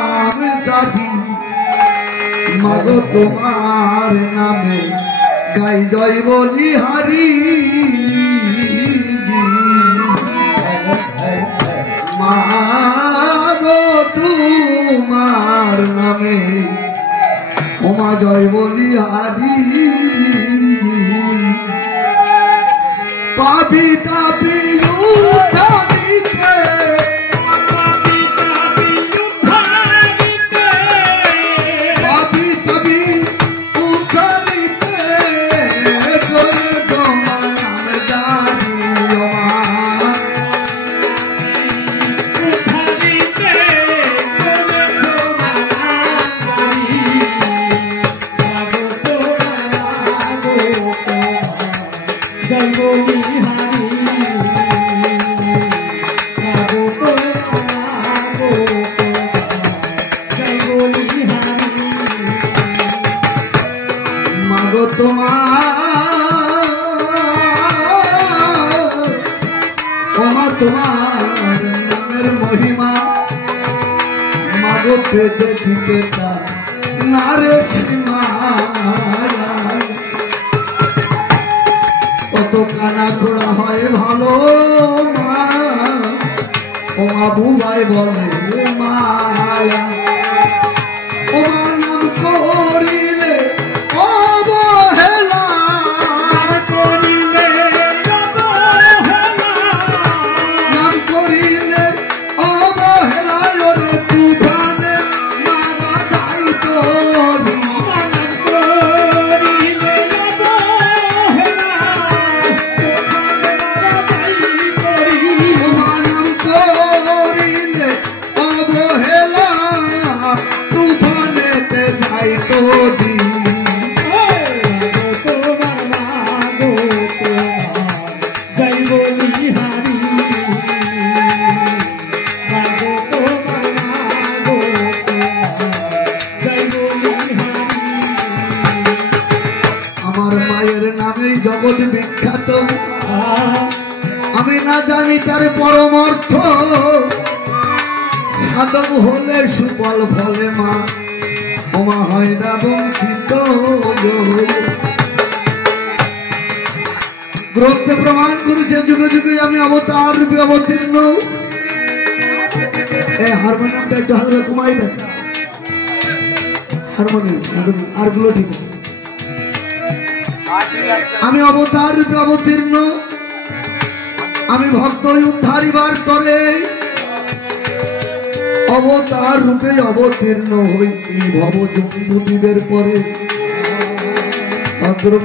নাম জানি মাগো তোমার নামে গাই জয় বলি হারি মাগো তোমার নামে ওমা জয় বলি হারি পাপি তাপি তোমার নামের মহিমা মাগো পেতে দিতে নারে সীমা কত কানা ঘোড়া হয় ভালো মা ওমা বুবাই বলে মায়া ওমার নাম করিলে অবহেলা জগৎ বিখ্যাত আমি না জানি তার পরমার্থ সাধক হলে সুফল ফলে মা ওমা হয় না বঞ্চিত গ্রন্থে প্রমাণ করেছে যুগে যুগে আমি অবতার রূপে অবতীর্ণ এই হারমোনিয়ামটা একটু হালকা কমাই দেয় হারমোনিয়াম আরগুলো ঠিক আছে আমি অবতার রূপে অবতীর্ণ আমি ভক্ত উদ্ধারিবার তরে অবতার রূপে অবতীর্ণ হই এই ভব জমিদের পরে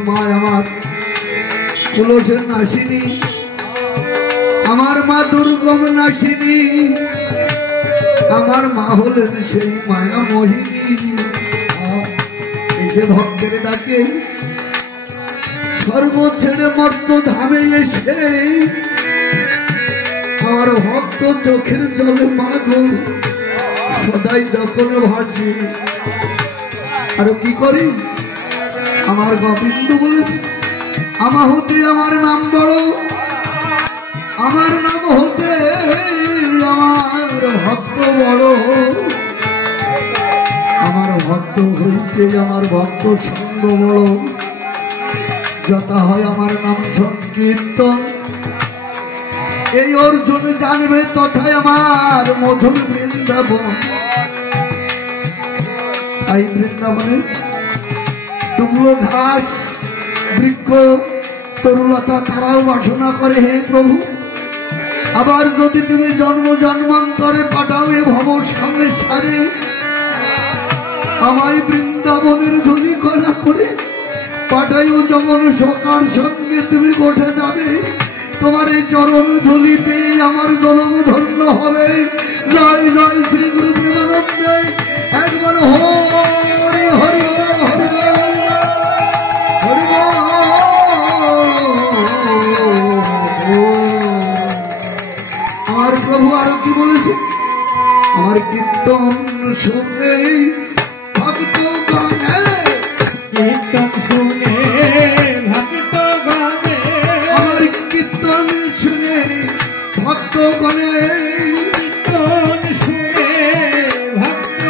মা আমার তুলসের নাসিনী আমার মা দুর্গম নাসিনী আমার মা হলেন সেই মায়া মোহিনী এই যে ভক্তের ডাকে স্বর্গ ছেড়ে মর্ত ধামে এসে আমার ভক্ত চোখের জলে মাগো সদাই যখন ভাসি আর কি করি আমার গোবিন্দ বলেছে আমার হতে আমার নাম বড় আমার নাম হতে আমার ভক্ত বড় আমার ভক্ত হইতে আমার ভক্ত সঙ্গ বড় যথা হয় আমার নাম সংকীর্তন এই অর্জুন জানবে তথায় আমার মধুর বৃন্দাবন এই বৃন্দাবনে টুকরো ঘাস বৃক্ষ তরুলতা তারাও বাসনা করে হে প্রভু আবার যদি তুমি জন্ম জন্মান্তরে পাঠাও এ ভব সামনে সারে আমায় বৃন্দাবনের ধনী করা করে পাঠাইও যখন সকার সঙ্গে তুমি গোঠে যাবে তোমার এই চরণ ধুলি পেয়ে আমার জন্ম ধন্য হবে জয় জয় শ্রী গুরু প্রেমানন্দে একবার হরি হরি হরি হরি আমার প্রভু আর কি বলেছে আমার কীর্তন শুনে ভক্ত গানে কীর্তন শুনে ভক্ত গানে আমার কীর্তন শুনে ভক্ত গানে কীর্তন শুনে ভক্ত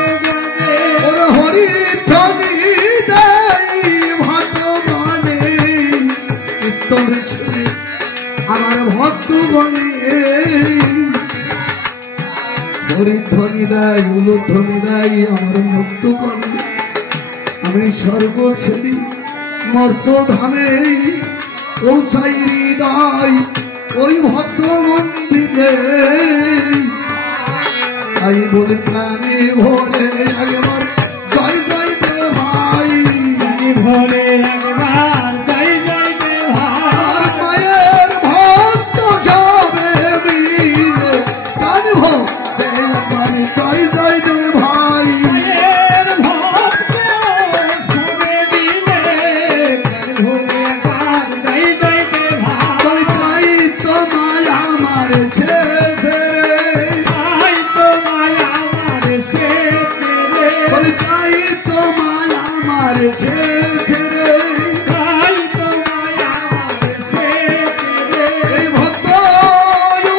দেয়, উলুধ্বনি দেয়, আমার মুক্ত করে। আমি সর্বশ্রেণী মর্তধামে পৌঁছাই হৃদয় ওই ভদ্র মন্দিরে। তাই বলে প্রাণে ভরে একবার জয় জয় দে ভাই, প্রাণে ভরে একবার জয় জয় দে ভাই। আমার মায়ের ভক্ত যাবে মিলে প্রাণ ভরে একবার জয় জয় দে ভাই। মায়ের ভক্ত সবে মিলে প্রাণে ভরে একবার জয় জয় দে ভাই। তাই তাই তো মায়া আমার ছেড়ে, তাই তো মায়া আমার শেষে, তাই তো মায়া আমার ছেড়ে, তাই তো মায়া আমার শেষে। এই ভক্ত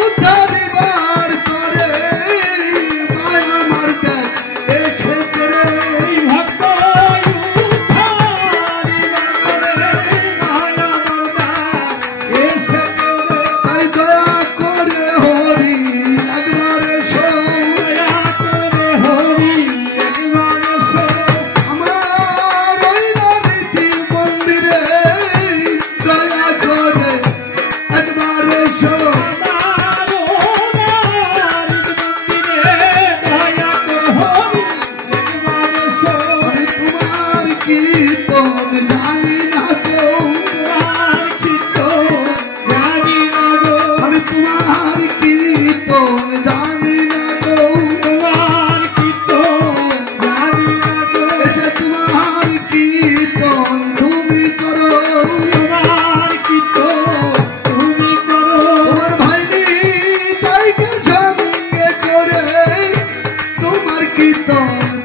উদ্ধারিবার করে মায়া আমার এসেছে রে। এই ভক্ত উদ্ধারি করে মায়া মন্দার এসেছে রে। তাই দয়া করে হরি একবার এসো, দয়া করে হরি একবার এসো। আমার ওই রীতি মন্দিরে দয়া করে একবার এসো। আমার ওনার মন্দিরে দয়া করে হরি একবার এসো। আমি তোমার কীর্তন জানি না তো, তোমার কীর্তন জানি না গো, আমি তোমার কীর্তন জানি না তো, তোমার কীর্তন জানি না গো, এসে তোমার কীর্তন তুমি করো। তোমার কীর্তন তুমি করো। তোমার ভাইনি তাইকে সঙ্গে করে তোমার কীর্তন